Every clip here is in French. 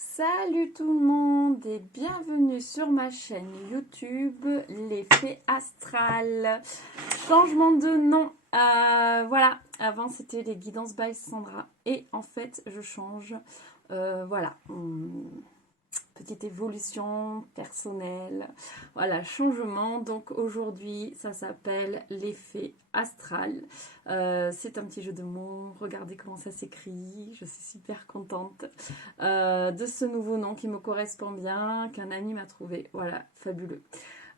Salut tout le monde et bienvenue sur ma chaîne YouTube Les Fées Astrales. Changement de nom, voilà, avant c'était les guidances by Sandra et en fait je change, voilà, petite évolution personnelle, voilà, changement. Donc aujourd'hui ça s'appelle Les Fées Astrales. C'est un petit jeu de mots, regardez comment ça s'écrit, je suis super contente de ce nouveau nom qui me correspond bien, qu'un ami m'a trouvé, voilà, fabuleux.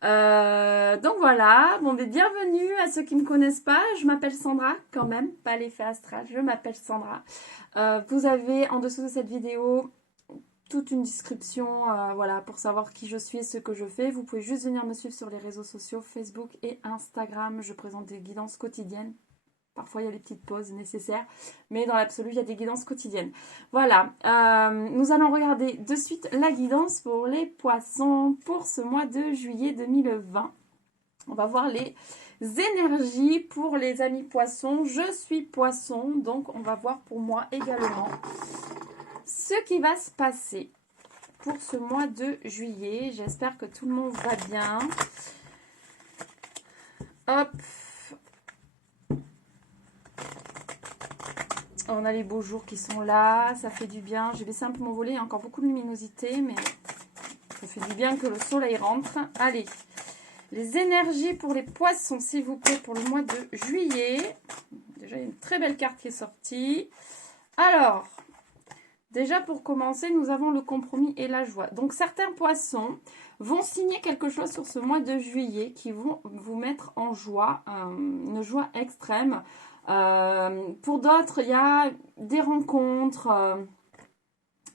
Donc voilà, bon, mais bienvenue à ceux qui ne me connaissent pas, je m'appelle Sandra quand même, pas les Fées Astrales, je m'appelle Sandra. Vous avez en dessous de cette vidéo toute une description, voilà, pour savoir qui je suis et ce que je fais. Vous pouvez juste venir me suivre sur les réseaux sociaux, Facebook et Instagram. Je présente des guidances quotidiennes. Parfois, il y a des petites pauses nécessaires, mais dans l'absolu, il y a des guidances quotidiennes. Voilà, nous allons regarder de suite la guidance pour les poissons pour ce mois de juillet 2020. On va voir les énergies pour les amis poissons. Je suis poisson, donc on va voir pour moi également ce qui va se passer pour ce mois de juillet. J'espère que tout le monde va bien. Hop. On a les beaux jours qui sont là, ça fait du bien. J'ai baissé un peu mon volet, il y a encore beaucoup de luminosité, mais ça fait du bien que le soleil rentre. Allez, les énergies pour les poissons, s'il vous plaît, pour le mois de juillet. Déjà, il y a une très belle carte qui est sortie. Alors, déjà pour commencer, nous avons le compromis et la joie. Donc, certains poissons vont signer quelque chose sur ce mois de juillet qui vont vous mettre en joie, une joie extrême. Pour d'autres, il y a des rencontres.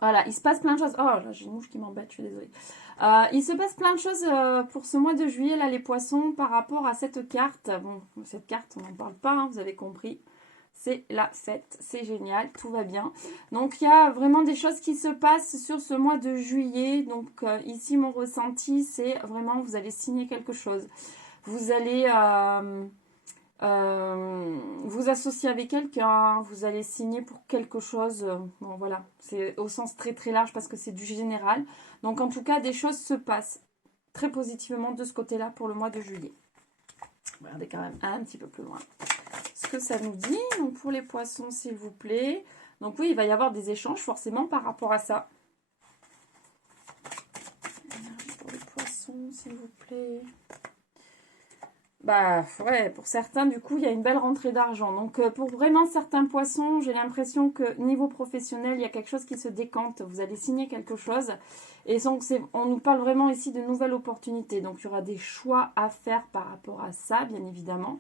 Voilà, il se passe plein de choses. Oh, là, j'ai une mouche qui m'embête, je suis désolée. Il se passe plein de choses pour ce mois de juillet, là, les poissons, par rapport à cette carte. Bon, cette carte, on n'en parle pas, hein, vous avez compris. C'est la fête, c'est génial, tout va bien. Donc, il y a vraiment des choses qui se passent sur ce mois de juillet. Donc, ici, mon ressenti, c'est vraiment, vous allez signer quelque chose. Vous allez... vous associez avec quelqu'un, vous allez signer pour quelque chose. Bon, voilà, c'est au sens très très large parce que c'est du général. Donc, en tout cas, des choses se passent très positivement de ce côté-là pour le mois de juillet. Regardez quand même un petit peu plus loin ce que ça nous dit. Donc, pour les poissons, s'il vous plaît. Donc, oui, il va y avoir des échanges forcément par rapport à ça. Pour les poissons, s'il vous plaît. Bah ouais, pour certains, du coup, il y a une belle rentrée d'argent. Donc, pour vraiment certains poissons, j'ai l'impression que niveau professionnel, il y a quelque chose qui se décante. Vous allez signer quelque chose. Et donc, on nous parle vraiment ici de nouvelles opportunités. Donc, il y aura des choix à faire par rapport à ça, bien évidemment.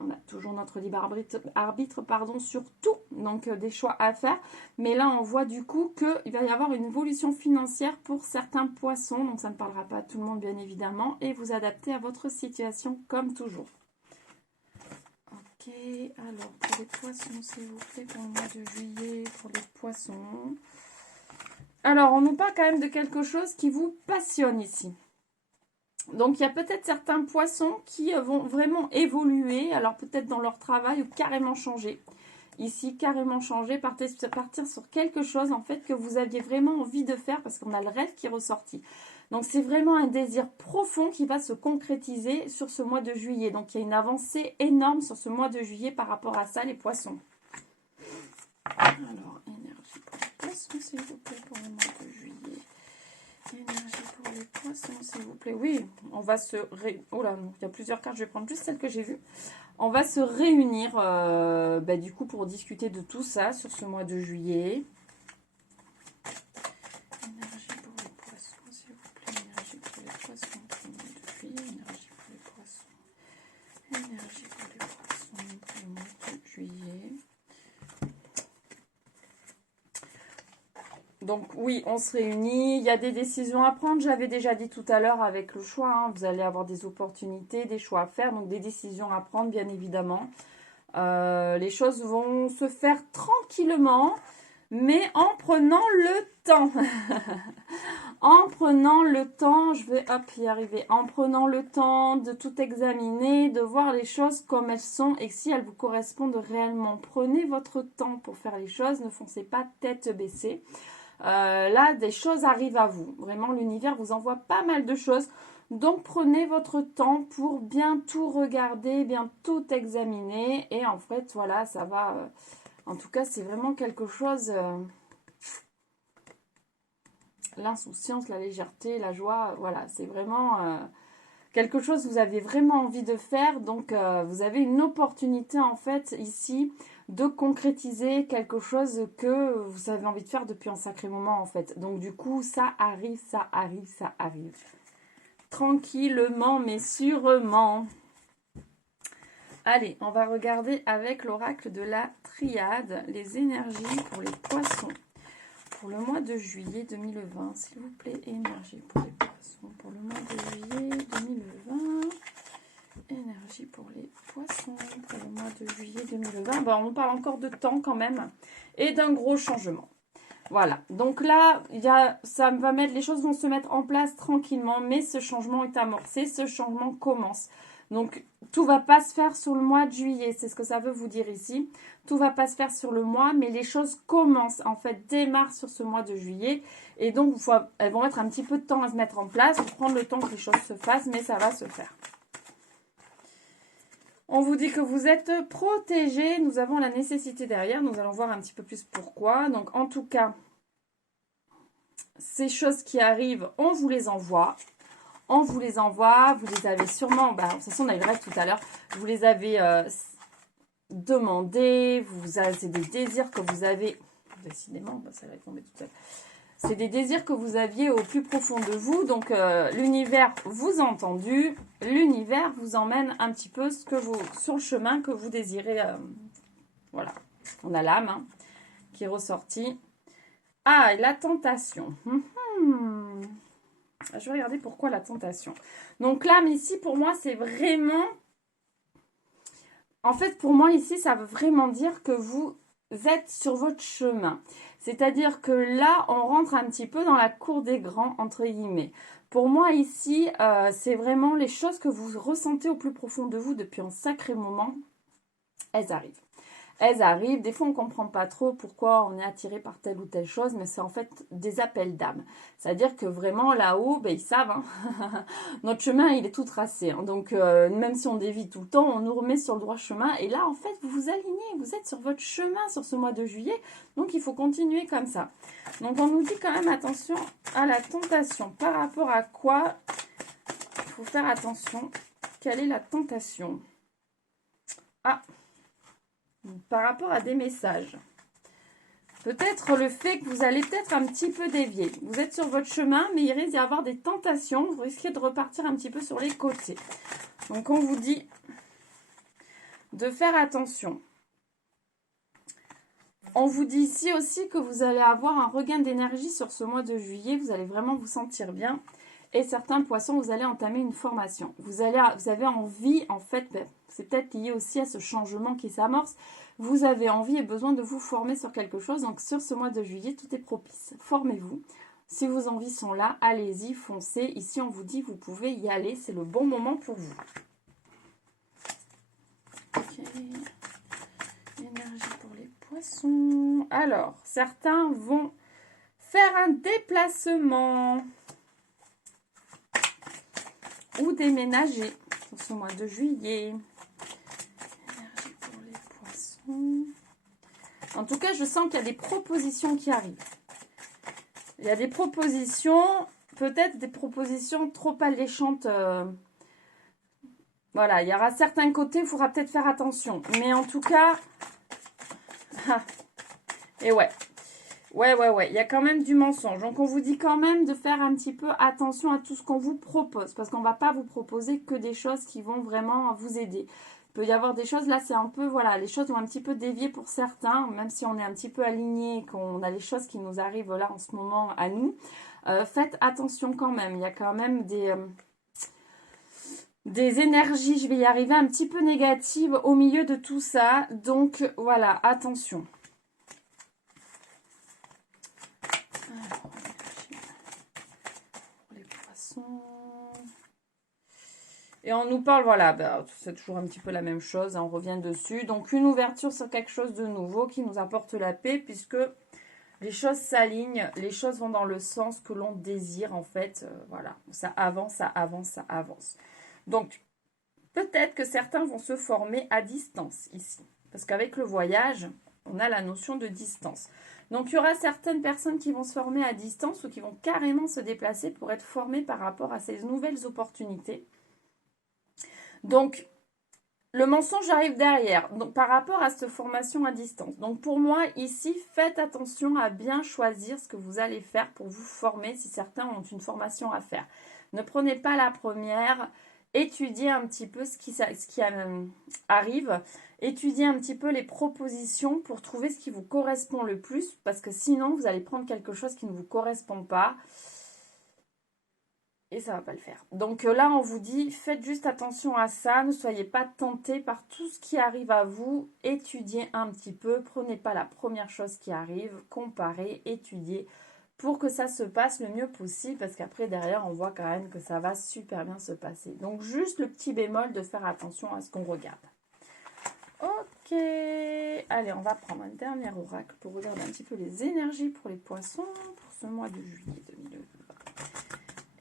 On a toujours notre libre arbitre, pardon, sur tout, donc des choix à faire. Mais là, on voit du coup qu'il va y avoir une évolution financière pour certains poissons. Donc, ça ne parlera pas à tout le monde, bien évidemment. Et vous adaptez à votre situation, comme toujours. Ok, alors, pour les poissons, s'il vous plaît, pour le mois de juillet, pour les poissons. Alors, on nous parle quand même de quelque chose qui vous passionne ici. Donc, il y a peut-être certains poissons qui vont vraiment évoluer, alors peut-être dans leur travail ou carrément changer. Ici, carrément changer, partir sur quelque chose en fait que vous aviez vraiment envie de faire parce qu'on a le rêve qui est ressorti. Donc, c'est vraiment un désir profond qui va se concrétiser sur ce mois de juillet. Donc, il y a une avancée énorme sur ce mois de juillet par rapport à ça, les poissons. Alors, énergie pour les poissons, s'il vous plaît, pour le mois de juillet. Énergie pour les poissons, s'il vous plaît. Oui, on va se... Oh là, il y a plusieurs cartes, je vais prendre juste celle que j'ai vue. On va se réunir, du coup, pour discuter de tout ça sur ce mois de juillet. Énergie pour les poissons, s'il vous plaît. Énergie pour les poissons pour le mois de juillet. Énergie pour les poissons. Énergie pour les poissons pour le mois de juillet. Donc oui, on se réunit, il y a des décisions à prendre, j'avais déjà dit tout à l'heure avec le choix, hein, vous allez avoir des opportunités, des choix à faire, donc des décisions à prendre bien évidemment. Les choses vont se faire tranquillement, mais en prenant le temps. En prenant le temps, je vais y arriver, en prenant le temps de tout examiner, de voir les choses comme elles sont et si elles vous correspondent réellement. Prenez votre temps pour faire les choses, ne foncez pas tête baissée. Là, des choses arrivent à vous. Vraiment, l'univers vous envoie pas mal de choses. Donc, prenez votre temps pour bien tout regarder, bien tout examiner. Et en fait, voilà, ça va... en tout cas, c'est vraiment quelque chose... l'insouciance, la légèreté, la joie, voilà, c'est vraiment quelque chose que vous avez vraiment envie de faire. Donc, vous avez une opportunité, en fait, ici, de concrétiser quelque chose que vous avez envie de faire depuis un sacré moment, en fait. Donc, du coup, ça arrive, ça arrive, ça arrive. Tranquillement, mais sûrement. Allez, on va regarder avec l'oracle de la triade, les énergies pour les poissons. Pour le mois de juillet 2020, s'il vous plaît, énergie pour les poissons. Pour le mois de juillet 2020, énergie pour les poissons. Pour le mois de juillet 2020, bon, on parle encore de temps quand même. Et d'un gros changement. Voilà, donc là, ça va mettre, les choses vont se mettre en place tranquillement, mais ce changement est amorcé, ce changement commence. Donc, tout va pas se faire sur le mois de juillet, c'est ce que ça veut vous dire ici. Tout va pas se faire sur le mois, mais les choses commencent, en fait, démarrent sur ce mois de juillet. Et donc, elles vont mettre un petit peu de temps à se mettre en place, pour prendre le temps que les choses se fassent, mais ça va se faire. On vous dit que vous êtes protégé. Nous avons la nécessité derrière. Nous allons voir un petit peu plus pourquoi. Donc, en tout cas, ces choses qui arrivent, on vous les envoie. On vous les envoie. Vous les avez sûrement... Bah, de toute façon, on a eu le rêve tout à l'heure. Vous les avez demandés. C'est des désirs que vous avez... Décidément, bah, ça va tomber tout seul. C'est des désirs que vous aviez au plus profond de vous. Donc, l'univers vous a entendu. L'univers vous emmène un petit peu sur le chemin que vous désirez. Voilà. On a l'âme hein, qui est ressortie. Ah, et la tentation. Je vais regarder pourquoi la tentation. Donc, l'âme ici, pour moi, c'est vraiment... En fait, pour moi, ici, ça veut vraiment dire que vous êtes sur votre chemin. C'est-à-dire que là, on rentre un petit peu dans la cour des grands, entre guillemets. Pour moi, ici, c'est vraiment les choses que vous ressentez au plus profond de vous depuis un sacré moment. Elles arrivent. Elles arrivent. Des fois, on ne comprend pas trop pourquoi on est attiré par telle ou telle chose, mais c'est en fait des appels d'âme. C'est-à-dire que vraiment, là-haut, ben, ils savent. Hein. Notre chemin, il est tout tracé. Hein. Donc, même si on dévie tout le temps, on nous remet sur le droit chemin. Et là, en fait, vous vous alignez. Vous êtes sur votre chemin sur ce mois de juillet. Donc, il faut continuer comme ça. Donc, on nous dit quand même attention à la tentation. Par rapport à quoi il faut faire attention? Quelle est la tentation? Ah, par rapport à des messages. Peut-être le fait que vous allez peut-être un petit peu dévier. Vous êtes sur votre chemin, mais il risque d'y avoir des tentations. Vous risquez de repartir un petit peu sur les côtés. Donc, on vous dit de faire attention. On vous dit ici aussi que vous allez avoir un regain d'énergie sur ce mois de juillet. Vous allez vraiment vous sentir bien. Et certains poissons, vous allez entamer une formation. Vous avez envie, en fait, c'est peut-être lié aussi à ce changement qui s'amorce. Vous avez envie et besoin de vous former sur quelque chose. Donc, sur ce mois de juillet, tout est propice. Formez-vous. Si vos envies sont là, allez-y, foncez. Ici, on vous dit, vous pouvez y aller. C'est le bon moment pour vous. Ok. Énergie pour les poissons. Alors, certains vont faire un déplacement ou déménager sur ce mois de juillet. Énergie pour les poissons. En tout cas, je sens qu'il y a des propositions qui arrivent. Il y a des propositions, peut-être des propositions trop alléchantes. Voilà, il y aura certains côtés, il faudra peut-être faire attention. Mais en tout cas... et ouais. Ouais, il y a quand même du mensonge. Donc, on vous dit quand même de faire un petit peu attention à tout ce qu'on vous propose. Parce qu'on ne va pas vous proposer que des choses qui vont vraiment vous aider. Il peut y avoir des choses, là, c'est un peu, voilà, les choses ont un petit peu dévié pour certains. Même si on est un petit peu aligné, qu'on a les choses qui nous arrivent là en ce moment à nous. Faites attention quand même. Il y a quand même des énergies, je vais y arriver, un petit peu négatives au milieu de tout ça. Donc, voilà, attention. Et on nous parle, voilà, bah, c'est toujours un petit peu la même chose, hein, on revient dessus. Donc, une ouverture sur quelque chose de nouveau qui nous apporte la paix, puisque Les choses s'alignent, les choses vont dans le sens que l'on désire en fait. Voilà, ça avance, ça avance, ça avance. Donc, peut-être que certains vont se former à distance ici. Parce qu'avec le voyage, on a la notion de distance. Donc, il y aura certaines personnes qui vont se former à distance ou qui vont carrément se déplacer pour être formées par rapport à ces nouvelles opportunités. Donc, le mensonge arrive derrière, donc par rapport à cette formation à distance. Donc pour moi, ici, faites attention à bien choisir ce que vous allez faire pour vous former si certains ont une formation à faire. Ne prenez pas la première, étudiez un petit peu ce qui arrive, étudiez un petit peu les propositions pour trouver ce qui vous correspond le plus, parce que sinon, vous allez prendre quelque chose qui ne vous correspond pas. Et ça ne va pas le faire. Donc là, on vous dit, faites juste attention à ça. Ne soyez pas tentés par tout ce qui arrive à vous. Étudiez un petit peu. Prenez pas la première chose qui arrive. Comparez, étudiez pour que ça se passe le mieux possible. Parce qu'après, derrière, on voit quand même que ça va super bien se passer. Donc juste le petit bémol de faire attention à ce qu'on regarde. Ok. Allez, on va prendre un dernier oracle pour regarder un petit peu les énergies pour les poissons pour ce mois de juillet 2020.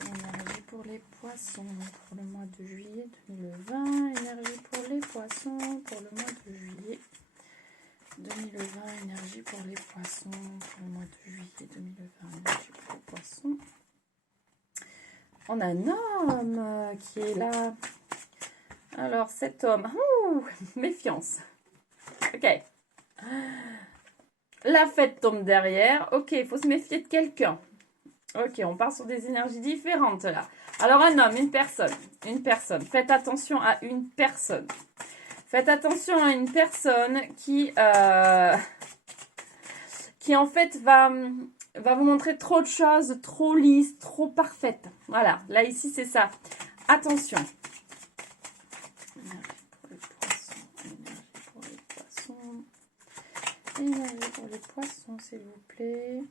Énergie pour les poissons pour le mois de juillet 2020. Énergie pour les poissons pour le mois de juillet 2020. Énergie pour les poissons pour le mois de juillet 2020. Énergie pour les poissons. On a un homme qui est là. Alors cet homme, méfiance. Ok. La fête tombe derrière. Ok, il faut se méfier de quelqu'un. Ok, on part sur des énergies différentes là. Alors un homme, une personne. Faites attention à une personne. Faites attention à une personne qui en fait va vous montrer trop de choses, trop lisses, trop parfaites. Voilà, là ici c'est ça. Attention. Énergie pour les poissons, s'il vous plaît.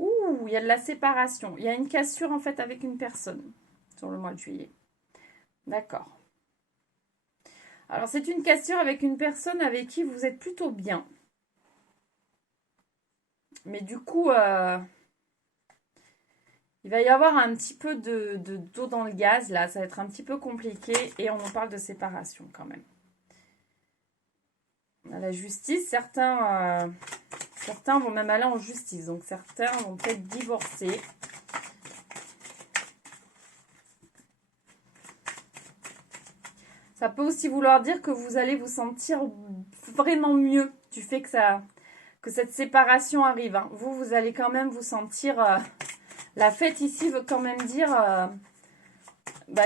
Ouh, il y a de la séparation. Il y a une cassure en fait avec une personne sur le mois de juillet. D'accord. Alors c'est une cassure avec une personne avec qui vous êtes plutôt bien. Mais du coup, il va y avoir un petit peu d'eau dans le gaz là. Ça va être un petit peu compliqué et on en parle de séparation quand même. À la justice, certains vont même aller en justice. Donc certains vont peut-être divorcer. Ça peut aussi vouloir dire que vous allez vous sentir vraiment mieux du fait que cette séparation arrive. Hein. Vous allez quand même vous sentir... la fête ici veut quand même dire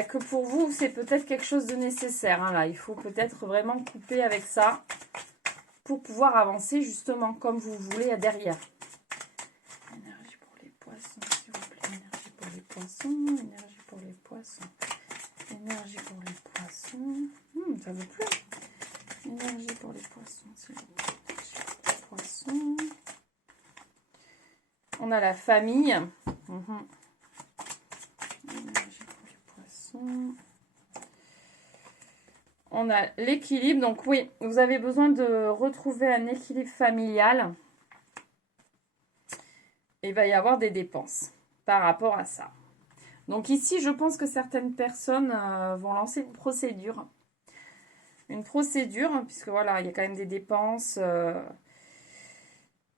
que pour vous, c'est peut-être quelque chose de nécessaire. Hein, là. Il faut peut-être vraiment couper avec ça pour pouvoir avancer justement comme vous voulez derrière. Énergie pour les poissons, s'il vous plaît. Énergie pour les poissons. Énergie pour les poissons. Énergie pour les poissons. Ça veut plus. Énergie pour les poissons, s'il vous plaît. Énergie pour les poissons. On a la famille. Énergie pour les poissons. On a l'équilibre. Donc oui, vous avez besoin de retrouver un équilibre familial. Et il va y avoir des dépenses par rapport à ça. Donc ici, je pense que certaines personnes vont lancer une procédure. Une procédure, puisque voilà, il y a quand même des dépenses.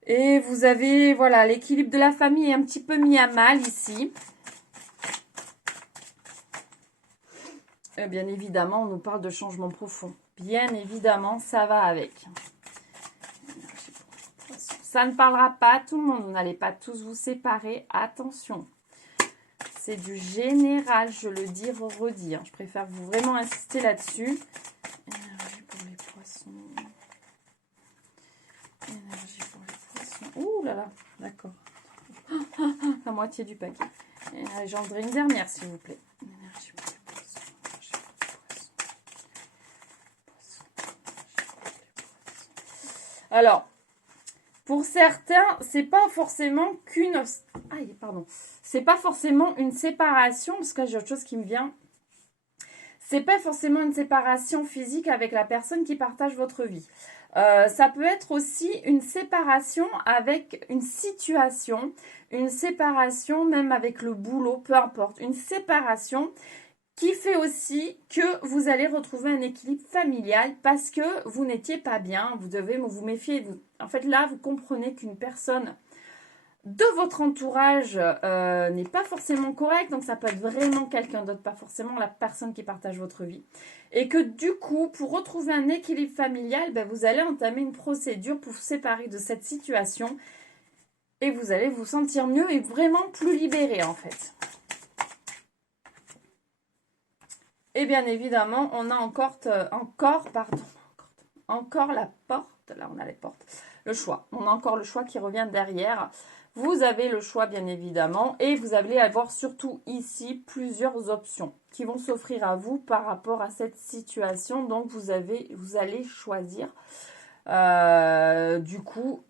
Et vous avez, voilà, l'équilibre de la famille est un petit peu mis à mal ici. Et bien évidemment, on nous parle de changement profond. Bien évidemment, ça va avec. Ça ne parlera pas à tout le monde. Vous n'allez pas tous vous séparer. Attention. C'est du général, je le dis, redis. Je préfère vous vraiment insister là-dessus. Énergie pour les poissons. Énergie pour les poissons. Ouh là là, d'accord. La moitié du paquet. J'en voudrais une dernière, s'il vous plaît. Énergie pour les poissons. Énergie pour les poissons. Alors, pour certains, c'est pas forcément qu'une... Aïe, pardon. C'est pas forcément une séparation, parce que j'ai autre chose qui me vient. C'est pas forcément une séparation physique avec la personne qui partage votre vie. Ça peut être aussi une séparation avec une situation, une séparation même avec le boulot, peu importe, une séparation qui fait aussi que vous allez retrouver un équilibre familial parce que vous n'étiez pas bien, vous devez vous méfier. En fait, là, vous comprenez qu'une personne de votre entourage n'est pas forcément correcte, donc ça peut être vraiment quelqu'un d'autre, pas forcément la personne qui partage votre vie. Et que du coup, pour retrouver un équilibre familial, ben, vous allez entamer une procédure pour vous séparer de cette situation et vous allez vous sentir mieux et vraiment plus libéré en fait. Et bien évidemment, on a encore la porte. Là, on a les portes. Le choix. On a encore le choix qui revient derrière. Vous avez le choix, bien évidemment. Et vous allez avoir surtout ici plusieurs options qui vont s'offrir à vous par rapport à cette situation. Donc, vous allez choisir, du coup,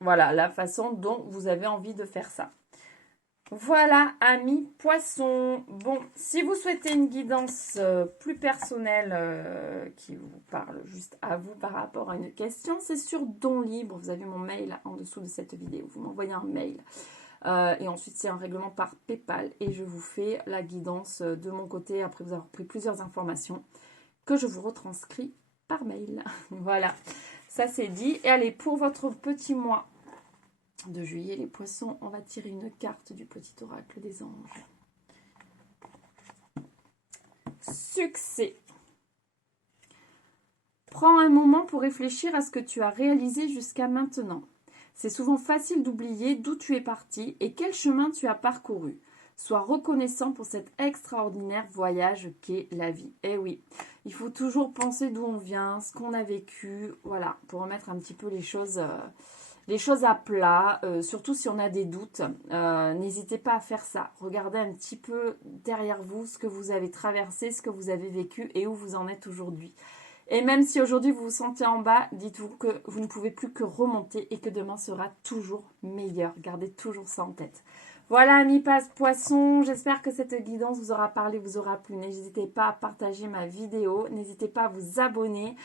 voilà, la façon dont vous avez envie de faire ça. Voilà, amis poissons. Bon, si vous souhaitez une guidance plus personnelle qui vous parle juste à vous par rapport à une question, c'est sur Don Libre. Vous avez mon mail en dessous de cette vidéo. Vous m'envoyez un mail. Et ensuite, c'est un règlement par PayPal. Et je vous fais la guidance de mon côté après vous avoir pris plusieurs informations que je vous retranscris par mail. Voilà, ça c'est dit. Et allez, pour votre petit mois de juillet, les poissons, on va tirer une carte du petit oracle des anges. Succès. Prends un moment pour réfléchir à ce que tu as réalisé jusqu'à maintenant. C'est souvent facile d'oublier d'où tu es parti et quel chemin tu as parcouru. Sois reconnaissant pour cet extraordinaire voyage qu'est la vie. Eh oui, il faut toujours penser d'où on vient, ce qu'on a vécu, voilà, pour remettre un petit peu les choses à plat, surtout si on a des doutes. N'hésitez pas à faire ça. Regardez un petit peu derrière vous ce que vous avez traversé, ce que vous avez vécu et où vous en êtes aujourd'hui. Et même si aujourd'hui vous vous sentez en bas, dites-vous que vous ne pouvez plus que remonter et que demain sera toujours meilleur. Gardez toujours ça en tête. Voilà, amis poissons, j'espère que cette guidance vous aura parlé, vous aura plu. N'hésitez pas à partager ma vidéo, n'hésitez pas à vous abonner.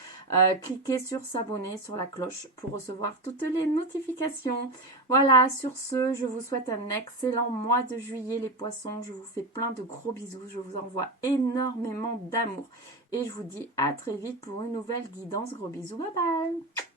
Cliquez sur s'abonner, sur la cloche pour recevoir toutes les notifications. Voilà, sur ce, je vous souhaite un excellent mois de juillet, les poissons. Je vous fais plein de gros bisous, je vous envoie énormément d'amour. Et je vous dis à très vite pour une nouvelle guidance. Gros bisous, bye bye!